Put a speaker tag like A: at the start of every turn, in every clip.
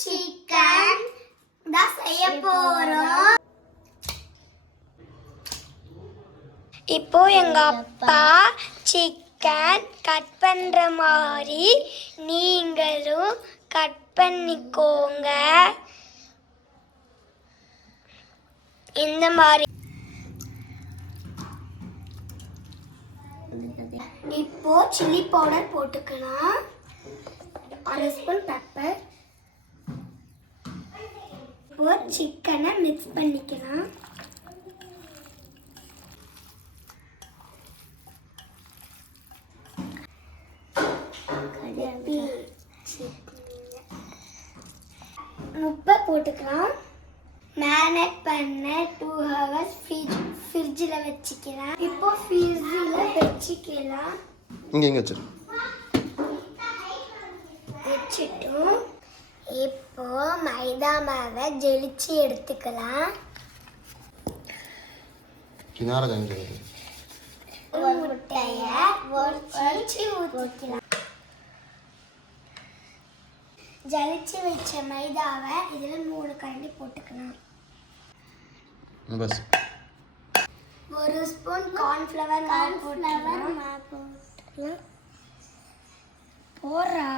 A: Chicken தான் செய்ய போகிறோம் இப்போ எங்கள் அப்பா சிக்கன் கட் பண்ணுற மாதிரி நீங்களும் கட் பண்ணிக்கோங்க. இந்த மாதிரி இப்போ சில்லி பவுடர் போட்டுக்கலாம். அரை ஸ்பூன் பெப்பர் இப்போது சிக்கனை மிக்ஸ் பண்ணிக்கலாம். உப்பை போட்டுக்கலாம். மேரினேட் பண்ண டூ ஹவர்ஸ் ஃப்ரிட்ஜ் ஃப்ரிட்ஜில் வச்சுக்கலாம். இப்போ ஃப்ரிட்ஜில் வச்சுக்கலாம்.
B: இங்கே இங்கே வச்சிரு.
A: இப்போ மைதா மாவை ஜெலிச்சு எடுத்துக்கலாம்.
B: கினார கஞ்சி
A: ஒரு முட்டையை உடச்சி ஊற்றிக்கலாம் ஜலிச்சு வச்ச மைதாவை இதில் மூணு கரண்டி போட்டுக்கலாம்.
B: பஸ்.
A: ஒரு ஸ்பூன் கார்ன்ஃப்ளவர் போட்டுக்கலாம். போட்டுக்கலாம். போடுறா.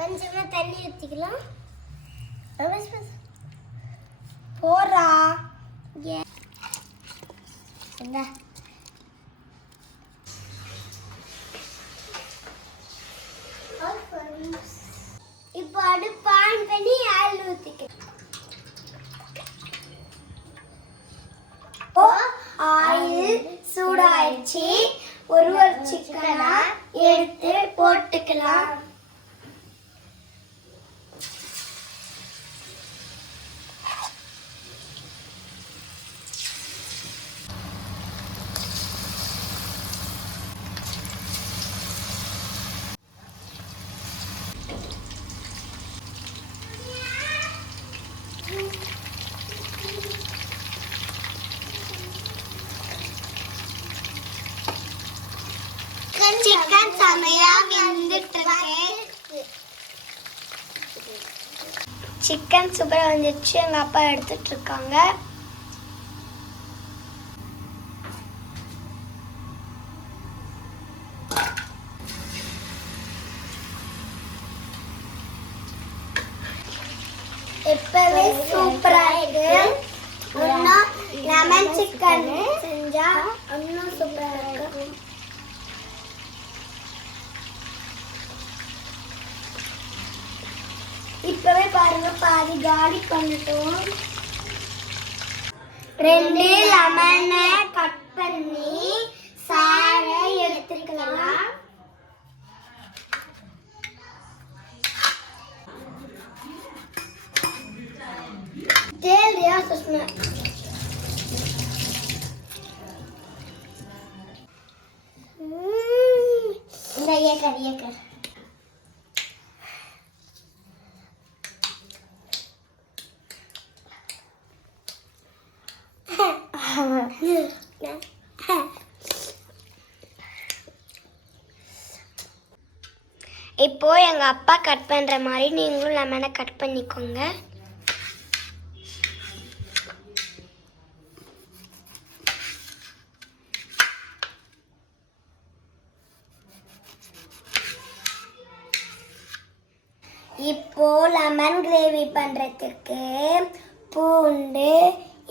A: கொஞ்சமாக தண்ணி ஊற்றிக்கலாம் போடுறா என்ன இப்போ அடுப்பு ஆன் பண்ணி ஆயில் ஊற்றிக்கலாம் ஆயில் சூடாயிடுச்சு ஒரு ஒரு சிக்கனா எடுத்து போட்டுக்கலாம் சிக்கன் செமையா வெந்துட்டு சிக்கன் சூப்பரா வந்துச்சு எங்க அப்பா எடுத்துட்டு இருக்காங்க இப்பவே சூப்பரா இருக்கு. இன்னும் லெமன் சிக்கன் செஞ்சா இன்னும் சூப்பரா இருக்கு. இப்பவே பாருங்க பாதி காலி பண்ணிட்டோம். ரெண்டு லெமனை கட் பண்ணி சாரை எடுத்துக்கலாம். தேவையா சுஷ்மா? இந்த ஏக்கர் ஏக்கர் இப்போ எங்க அப்பா கட் பண்ற மாதிரி நீங்களும் லெமனை கட் பண்ணிக்கோங்க. இப்போ லெமன் கிரேவி பண்ணுறதுக்கு பூண்டு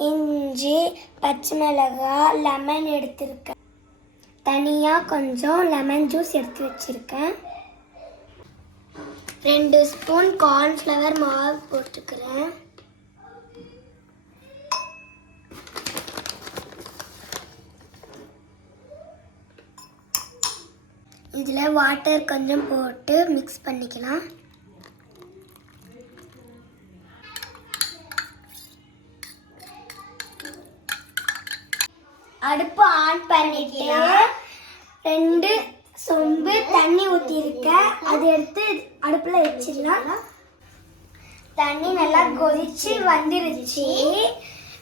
A: இஞ்சி பச்சை மிளகாய் லெமன் எடுத்திருக்கேன். தனியாக கொஞ்சம் லெமன் ஜூஸ் எடுத்து வச்சுருக்கேன். ரெண்டு ஸ்பூன் கார்ன்ஃப்ளவர் மாவு போட்டுக்கிறேன். இதில் வாட்டர் கொஞ்சம் போட்டு மிக்ஸ் பண்ணிக்கலாம். அடுப்பு ஆன் பண்ணிக்கலாம். ரெண்டு சொம்பு தண்ணி ஊற்றிருக்கேன் அதை எடுத்து அடுப்பில் வச்சிடலாம். தண்ணி நல்லா கொதிச்சு வந்துருச்சு.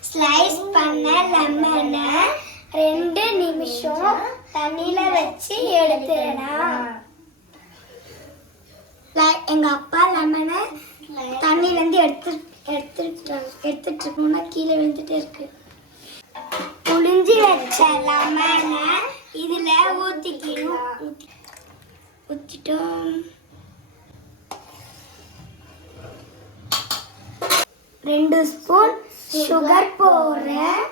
A: ஸ்லைஸ் பண்ண லெமனை ரெண்டு நிமிஷம் தண்ணியில் வச்சு எடுத்துடலாம். எங்கள் எங்க அப்பா லெமனை தண்ணியிலேருந்து எடுத்து எடுத்துட்டாங்க எடுத்துட்டு இருக்கோம்னா கீழே விழுந்துட்டே இருக்கு. புளிஞ்சு வச்ச லெமனை இதில் ஊற்றிக்கணும் ஊற்றி ஊற்றிட்டோம் ரெண்டு ஸ்பூன் சுகர் போடுறேன்.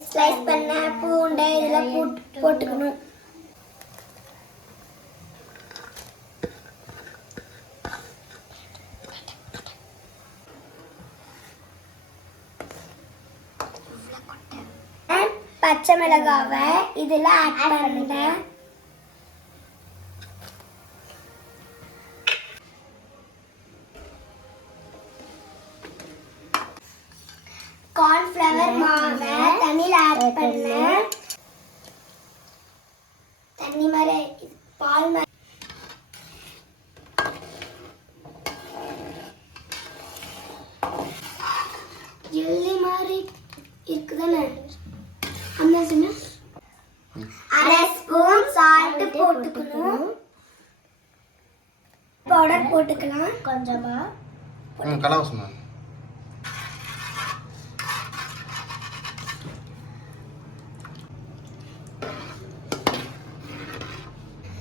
A: ஸ்லைஸ் பண்ண பூண்டை இதெல்லாம் போட்டு போட்டுக்கணும். பச்சை மிளகாவை இதில் ஆட் பண்ணுறேன் கார்ன்ஃப்ளவர் மாவை தண்ணியில் ஆட் பண்ணேன் தண்ணி மாதிரி பால் மாதிரி ஜெல்லி மாதிரி இருக்குதானே அந்த சொன்ன அரை ஸ்பூன் சால்ட் போட்டுக்கணும் பவுடர் போட்டுக்கலாம். கொஞ்சமா.
B: ம் கலவசமா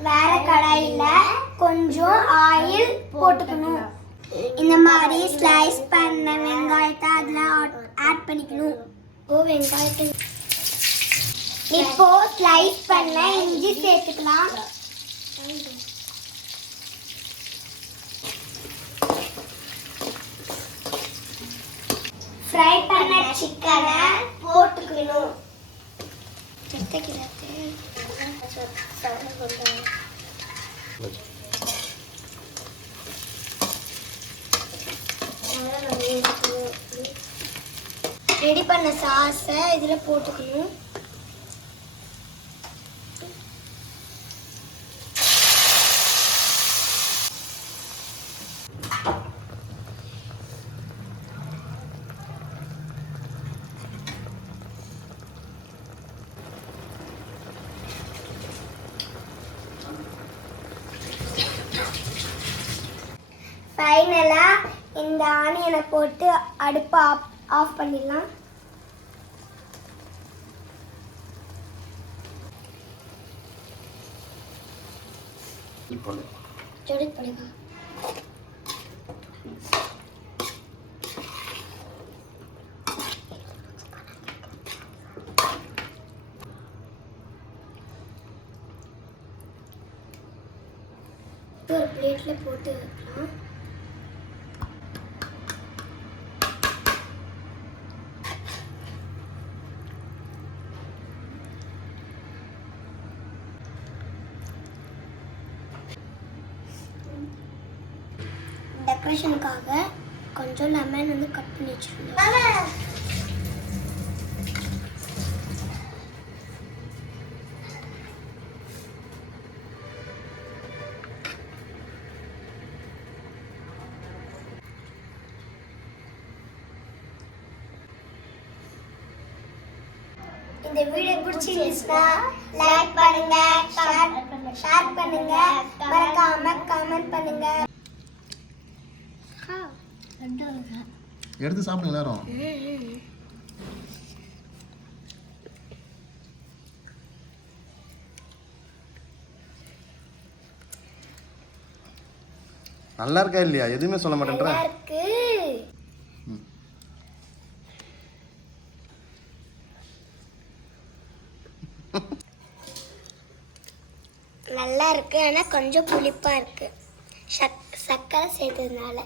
A: வேற கடாயில கொஞ்சம் ஆயில் போட்டுக்கணும். இந்த மாதிரி ஸ்லைஸ் பண்ண வெங்காயத்தை அதில் ஆட் பண்ணிக்கணும். ஓ வெங்காயத்தை இப்போ ஸ்லைஸ் பண்ண இஞ்சி சேர்த்துக்கலாம். ஃப்ரை பண்ண சிக்கனை போட்டுக்கணும். ரெடி பண்ண சாஸை இதில் போட்டுக்கணும். ஃபைனலாக இந்த ஆனியனை போட்டு அடுப்பை ஆஃப் ஆஃப் பண்ணிடலாம். ஜோடி பண்ணுங்க ஒரு பிளேட்ல போட்டு வைக்கலாம். டெக்கரேஷனுக்காக கொஞ்சம் லெமன் வந்து கட் பண்ணி வச்சிருந்தோம். இந்த வீடியோ பிடிச்சிருந்துச்சுன்னா லைக் பண்ணுங்க ஷேர் ஷேர் பண்ணுங்க. மறக்காம கமெண்ட் பண்ணுங்க.
B: எடுத்து சாப்பிடுங்க எல்லாரும். நல்லா இருக்கா இல்லையா? எதுவுமே சொல்ல மாட்டேன்ற.
A: நல்லா இருக்கு. நல்லா இருக்கு. ஆனால் கொஞ்சம் புளிப்பா இருக்கு. சக் சக்கரை சேர்த்ததுனால.